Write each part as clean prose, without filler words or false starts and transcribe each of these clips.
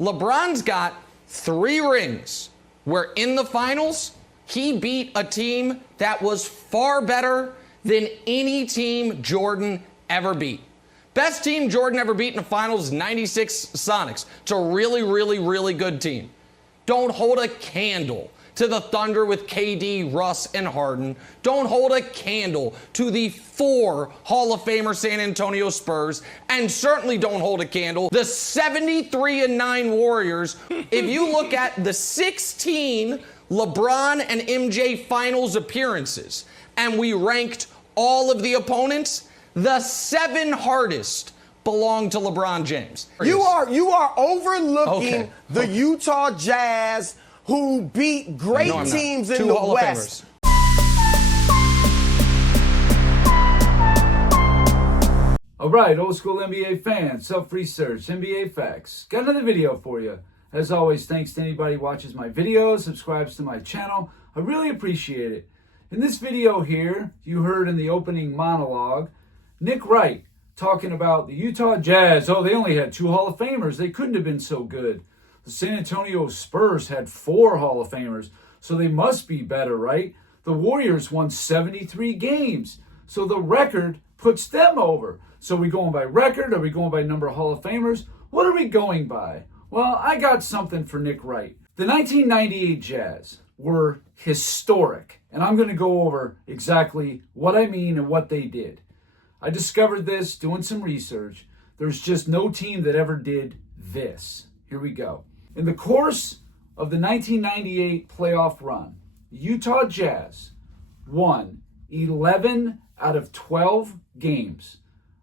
LeBron's got 3 rings where in the finals, he beat a team that was far better than any team Jordan ever beat. Best team Jordan ever beat in the finals is 96 Sonics. It's a really, really, really good team. Don't hold a candle to the Thunder with KD, Russ, and Harden. Don't hold a candle to the 4 Hall of Famer San Antonio Spurs. And certainly don't hold a candle the 73-9 Warriors. If you look at the 16 LeBron and MJ finals appearances, and we ranked all of the opponents, the 7 hardest belong to LeBron James. You are overlooking the Utah Jazz, who beat great teams in the West. All right, old school NBA fans, self-research, NBA facts. Got another video for you. As always, thanks to anybody who watches my videos, subscribes to my channel. I really appreciate it. In this video here, you heard in the opening monologue, Nick Wright talking about the Utah Jazz. Oh, they only had 2 Hall of Famers. They couldn't have been so good. The San Antonio Spurs had 4 Hall of Famers, so they must be better, right? The Warriors won 73 games, so the record puts them over. So are we going by record? Are we going by number of Hall of Famers? What are we going by? Well, I got something for Nick Wright. The 1998 Jazz were historic, and I'm going to go over exactly what I mean and what they did. I discovered this doing some research. There's just no team that ever did this. Here we go. In the course of the 1998 playoff run, the Utah Jazz won 11 out of 12 games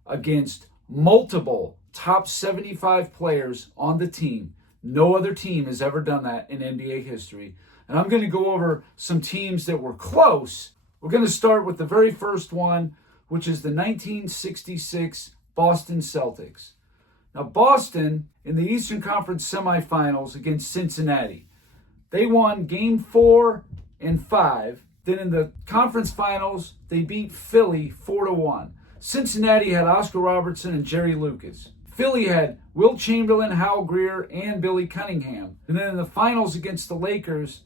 against multiple top 75 players on the team. No other team has ever done that in NBA history. And I'm going to go over some teams that were close. We're going to start with the very first one, which is the 1966 Boston Celtics. Now, Boston, in the Eastern Conference semifinals against Cincinnati, they won Game 4 and 5. Then in the conference finals, they beat Philly 4-1. Cincinnati had Oscar Robertson and Jerry Lucas. Philly had Wilt Chamberlain, Hal Greer, and Billy Cunningham. And then in the finals against the Lakers,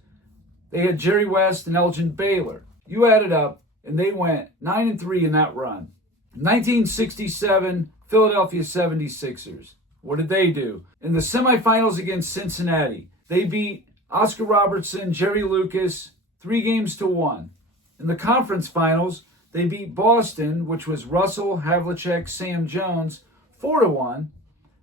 they had Jerry West and Elgin Baylor. You add it up, and they went 9-3 in that run. 1967, Philadelphia 76ers. What did they do? In the semifinals against Cincinnati, they beat Oscar Robertson, Jerry Lucas, 3-1. In the conference finals, they beat Boston, which was Russell, Havlicek, Sam Jones, 4-1.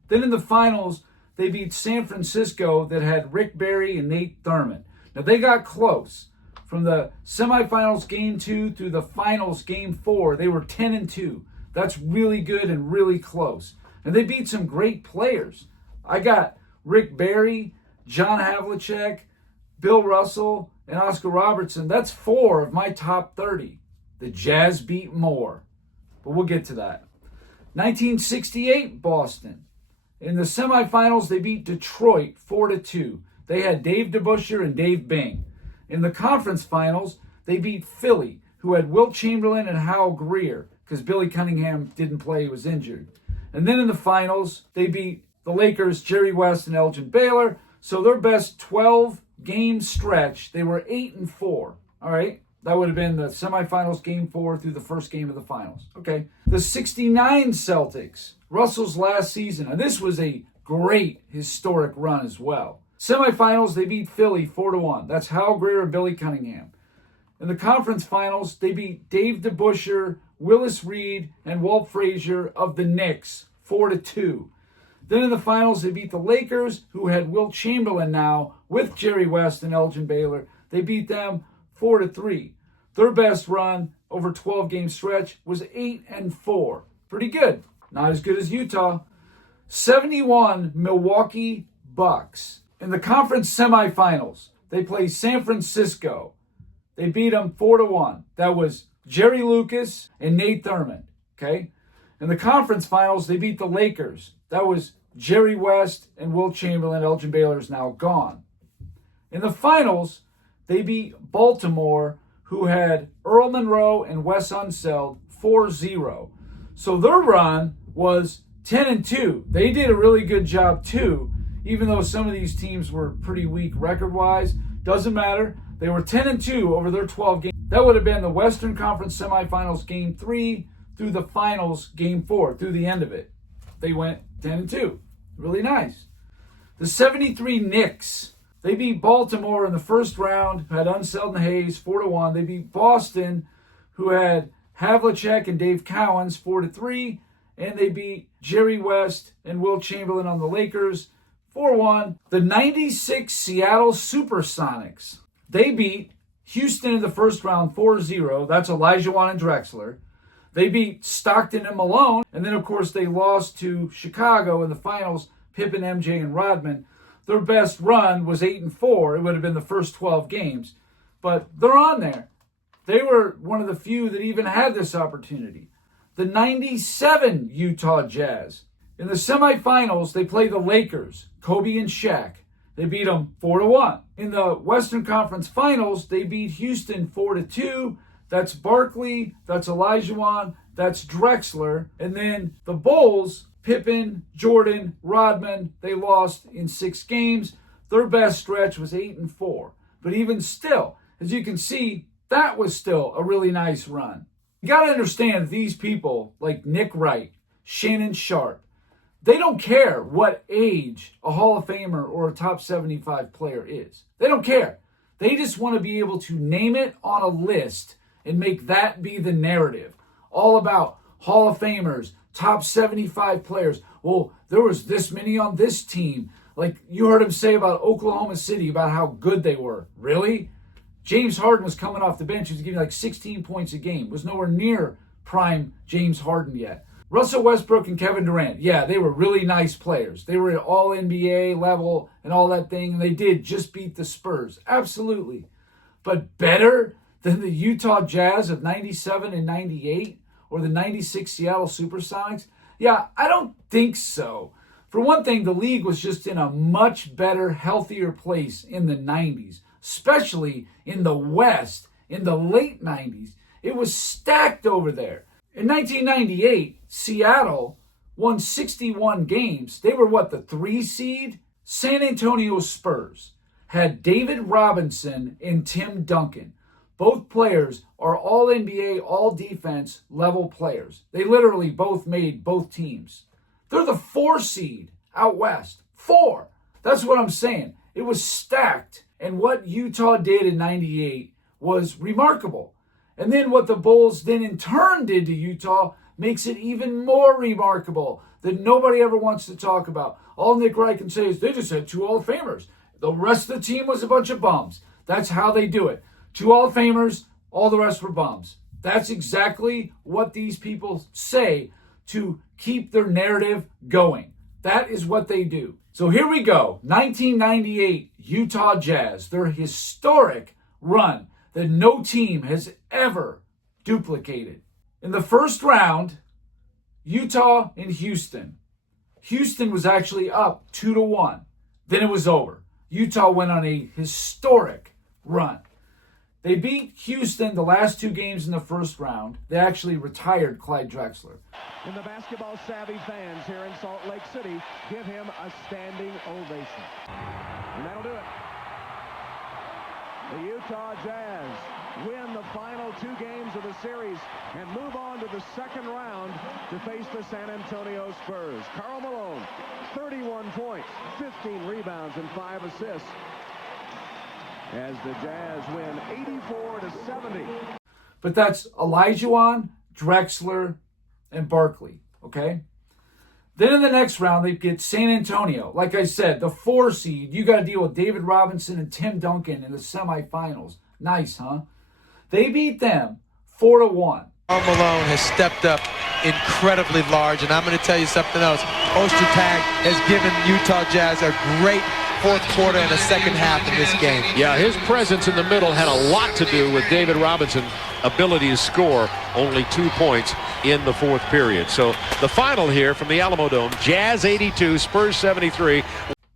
Then in the finals, they beat San Francisco that had Rick Barry and Nate Thurmond. Now they got close. From the semifinals game 2 through the finals game 4, they were 10-2. That's really good and really close. And they beat some great players. I got Rick Barry, John Havlicek, Bill Russell, and Oscar Robertson. That's 4 of my top 30. The Jazz beat more. But we'll get to that. 1968 Boston. In the semifinals, they beat Detroit 4-2. They had Dave DeBusschere and Dave Bing. In the conference finals, they beat Philly, who had Wilt Chamberlain and Hal Greer, because Billy Cunningham didn't play, he was injured. And then in the finals, they beat the Lakers, Jerry West and Elgin Baylor. So their best 12-game stretch, they were 8-4. All right? That would have been the semifinals game 4 through the first game of the finals. Okay. The 69 Celtics, Russell's last season. And this was a great historic run as well. Semifinals, they beat Philly 4-1. That's Hal Greer and Billy Cunningham. In the conference finals, they beat Dave DeBusschere, Willis Reed, and Walt Frazier of the Knicks 4-2. Then in the finals, they beat the Lakers, who had Wilt Chamberlain now with Jerry West and Elgin Baylor. They beat them 4-3. Their best run over 12-game stretch was 8-4. Pretty good. Not as good as Utah. 71 Milwaukee Bucks. In the conference semifinals, they played San Francisco. They beat them 4-1. That was Jerry Lucas and Nate Thurmond. Okay? In the conference finals, they beat the Lakers. That was Jerry West and Wilt Chamberlain. Elgin Baylor is now gone. In the finals, they beat Baltimore, who had Earl Monroe and Wes Unseld 4-0. So their run was 10-2. They did a really good job too, even though some of these teams were pretty weak record-wise. Doesn't matter. They were 10-2 over their 12 games. That would have been the Western Conference semifinals game 3 through the finals game 4, through the end of it. They went 10-2. Really nice. The 73 Knicks, they beat Baltimore in the first round, who had Unselden Hayes 4-1. They beat Boston, who had Havlicek and Dave Cowens 4-3. And they beat Jerry West and Wilt Chamberlain on the Lakers 4-1. The 96 Seattle Supersonics, they beat Houston in the first round 4-0. That's Olajuwon and Drexler. They beat Stockton and Malone. And then, of course, they lost to Chicago in the finals, Pippen, MJ, and Rodman. Their best run was 8-4. It would have been the first 12 games. But they're on there. They were one of the few that even had this opportunity. The 97 Utah Jazz. In the semifinals, they played the Lakers, Kobe and Shaq. They beat them 4-1. In the Western Conference Finals, they beat Houston 4-2. That's Barkley, that's Olajuwon, that's Drexler. And then the Bulls, Pippen, Jordan, Rodman, they lost in 6 games. Their best stretch was 8-4. But even still, as you can see, that was still a really nice run. You got to understand these people like Nick Wright, Shannon Sharp, they don't care what age a Hall of Famer or a top 75 player is. They don't care. They just want to be able to name it on a list and make that be the narrative. All about Hall of Famers, top 75 players. Well, there was this many on this team. Like you heard him say about Oklahoma City, about how good they were. Really? James Harden was coming off the bench. He was getting like 16 points a game. Was nowhere near prime James Harden yet. Russell Westbrook and Kevin Durant, yeah, they were really nice players. They were at all NBA level and all that thing, and they did just beat the Spurs. Absolutely. But better than the Utah Jazz of 97 and 98 or the 96 Seattle Supersonics? Yeah, I don't think so. For one thing, the league was just in a much better, healthier place in the 90s. Especially in the West, in the late 90s. It was stacked over there. In 1998, Seattle won 61 games. They were the 3 seed? San Antonio Spurs had David Robinson and Tim Duncan. Both players are all NBA, all defense level players. They literally both made both teams. They're the 4 seed out west. 4. That's what I'm saying. It was stacked. And what Utah did in 98 was remarkable. And then what the Bulls then in turn did to Utah makes it even more remarkable that nobody ever wants to talk about. All Nick Wright can say is they just had 2 Hall of Famers. The rest of the team was a bunch of bums. That's how they do it. 2 Hall of Famers, all the rest were bums. That's exactly what these people say to keep their narrative going. That is what they do. So here we go. 1998 Utah Jazz, their historic run that no team has ever duplicated. In the first round, Utah and Houston. Houston was actually up 2-1. Then it was over. Utah went on a historic run. They beat Houston the last 2 games in the first round. They actually retired Clyde Drexler. And the basketball-savvy fans here in Salt Lake City give him a standing ovation. And that'll do it. The Utah Jazz win the final 2 games of the series and move on to the second round to face the San Antonio Spurs. Karl Malone, 31 points, 15 rebounds, and 5 assists, as the Jazz win 84-70. But that's Olajuwon, Drexler, and Barkley, okay? Then in the next round, they get San Antonio. Like I said, the 4 seed. You got to deal with David Robinson and Tim Duncan in the semifinals. Nice, huh? They beat them 4-1. Karl Malone has stepped up incredibly large, and I'm going to tell you something else. Ostertag has given Utah Jazz a great fourth quarter and a second half in this game. Yeah, his presence in the middle had a lot to do with David Robinson's ability to score only 2 points in the fourth period. So the final here from the Alamo Dome, Jazz 82, Spurs 73.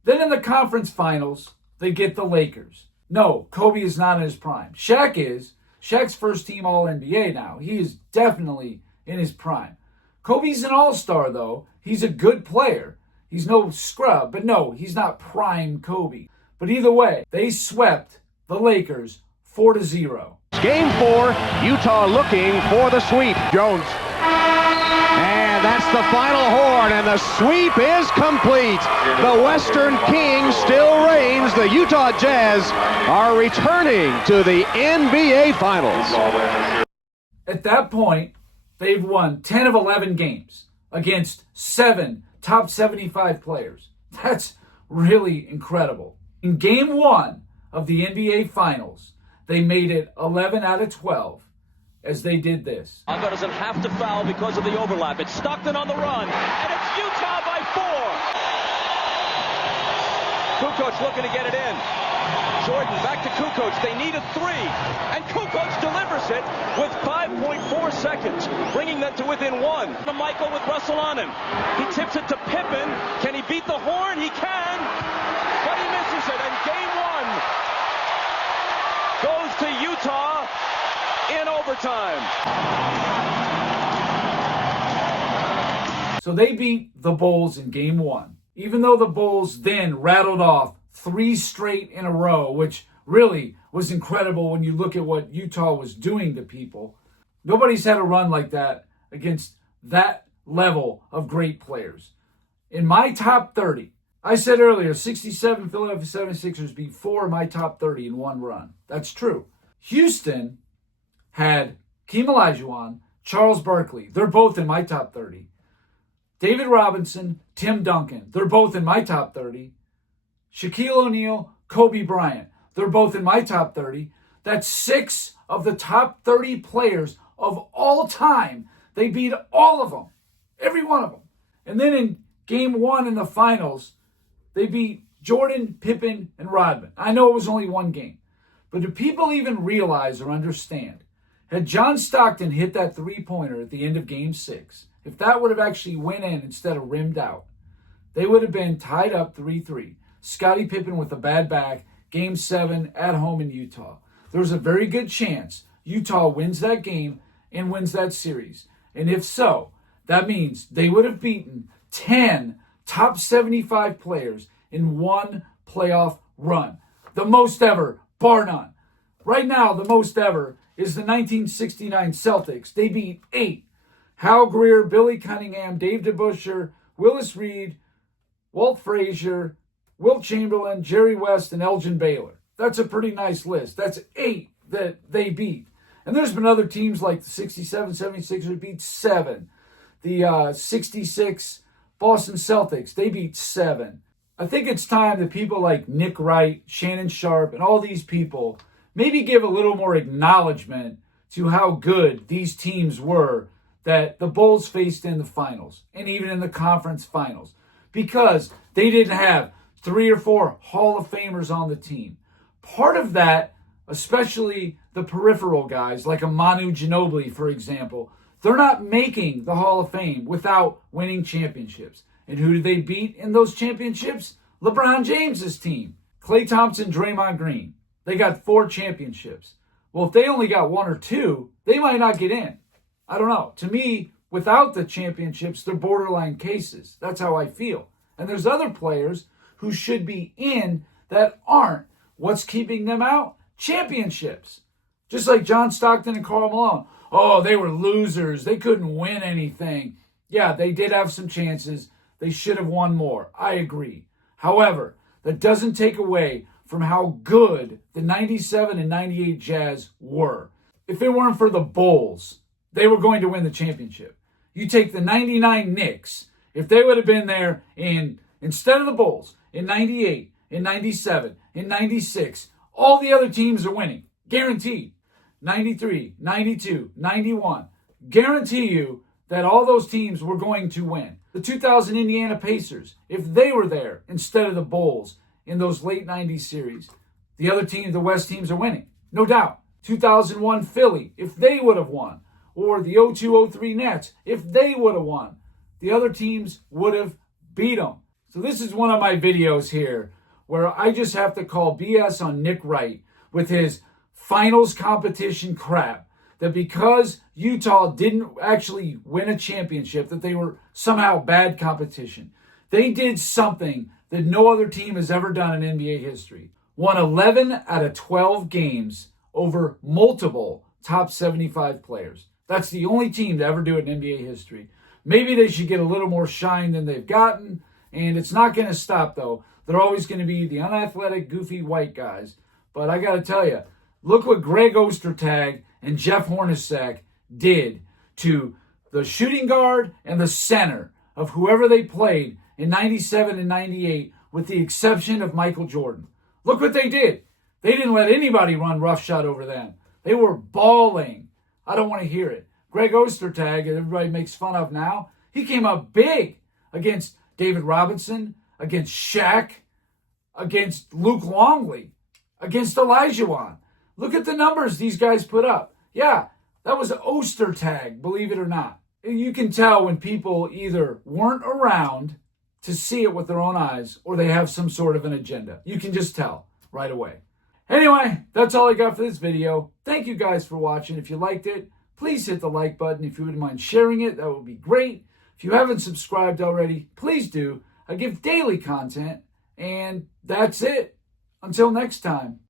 Then in the conference finals, they get the Lakers. No, Kobe is not in his prime. Shaq is. Shaq's first team All-NBA now. He is definitely in his prime. Kobe's an all-star, though. He's a good player. He's no scrub, but no, he's not prime Kobe. But either way, they swept the Lakers 4-0. Game 4, Utah looking for the sweep. Jones. And that's the final horn, and the sweep is complete. The Western King still reigns. The Utah Jazz are returning to the NBA Finals. At that point, they've won 10 of 11 games against 7 top 75 players. That's really incredible. In Game 1 of the NBA Finals, they made it 11 out of 12 as they did this. Chicago doesn't have to foul because of the overlap. It's Stockton on the run, and it's Utah by 4. Kukoc looking to get it in. Jordan back to Kukoc. They need a 3, and Kukoc delivers it with 5.4 seconds, bringing them to within 1. Michael with Russell on him. He tips it to Pippen. Can he beat the horn? He can, but he misses it, and Game 1 goes to Utah in overtime. So they beat the Bulls in Game 1. Even though the Bulls then rattled off 3 straight in a row, which really was incredible when you look at what Utah was doing to people. Nobody's had a run like that against that level of great players. In my top 30, I said earlier, 67 Philadelphia 76ers beat 4 of my top 30 in one run. That's true. Houston had Keem Olajuwon, Charles Barkley. They're both in my top 30. David Robinson, Tim Duncan. They're both in my top 30. Shaquille O'Neal, Kobe Bryant. They're both in my top 30. That's 6 of the top 30 players of all time. They beat all of them. Every one of them. And then in Game 1 in the finals, they beat Jordan, Pippen, and Rodman. I know it was only one game. But do people even realize or understand? Had John Stockton hit that three-pointer at the end of Game 6, if that would have actually went in instead of rimmed out, they would have been tied up 3-3. Scottie Pippen with a bad back, Game 7 at home in Utah. There's a very good chance Utah wins that game and wins that series. And if so, that means they would have beaten 10 top 75 players in one playoff run. The most ever, bar none. Right now, the most ever is the 1969 Celtics. They beat 8. Hal Greer, Billy Cunningham, Dave DeBusschere, Willis Reed, Walt Frazier, Wilt Chamberlain, Jerry West, and Elgin Baylor. That's a pretty nice list. That's 8 that they beat. And there's been other teams like the 67 76ers beat 7. The 66 Boston Celtics, they beat 7. I think it's time that people like Nick Wright, Shannon Sharp, and all these people maybe give a little more acknowledgement to how good these teams were that the Bulls faced in the finals and even in the conference finals, because they didn't have 3 or 4 Hall of Famers on the team. Part of that, especially the peripheral guys like a Manu Ginobili, for example, they're not making the Hall of Fame without winning championships. And who did they beat in those championships? LeBron James's team. Klay Thompson, Draymond Green. They got 4 championships. Well, if they only got 1 or 2, they might not get in. I don't know. To me, without the championships, they're borderline cases. That's how I feel. And there's other players who should be in that aren't. What's keeping them out? Championships. Just like John Stockton and Karl Malone. Oh, they were losers. They couldn't win anything. Yeah, they did have some chances. They should have won more. I agree. However, that doesn't take away from how good the 97 and 98 Jazz were. If it weren't for the Bulls, they were going to win the championship. You take the 99 Knicks, if they would have been there instead of the Bulls, in 98, in 97, in 96, all the other teams are winning. Guaranteed. 93, 92, 91. Guarantee you that all those teams were going to win. The 2000 Indiana Pacers, if they were there instead of the Bulls in those late 90s series, the other teams, the West teams are winning. No doubt. 2001 Philly, if they would have won. Or the 02-03 Nets, if they would have won. The other teams would have beat them. So this is one of my videos here where I just have to call BS on Nick Wright with his finals competition crap. That because Utah didn't actually win a championship, that they were somehow bad competition. They did something that no other team has ever done in NBA history. Won 11 out of 12 games over multiple top 75 players. That's the only team to ever do it in NBA history. Maybe they should get a little more shine than they've gotten, and it's not going to stop, though. They're always going to be the unathletic, goofy white guys. But I got to tell you, look what Greg Ostertag and Jeff Hornacek did to the shooting guard and the center of whoever they played in 97 and 98, with the exception of Michael Jordan. Look what they did. They didn't let anybody run roughshod over them. They were balling. I don't want to hear it. Greg Ostertag, that everybody makes fun of now, he came up big against David Robinson, against Shaq, against Luke Longley, against Olajuwon. Look at the numbers these guys put up. Yeah, that was Ostertag, believe it or not. You can tell when people either weren't around to see it with their own eyes or they have some sort of an agenda. You can just tell right away. Anyway, that's all I got for this video. Thank you guys for watching. If you liked it, please hit the like button. If you wouldn't mind sharing it, that would be great. If you haven't subscribed already, please do. I give daily content, and that's it. Until next time.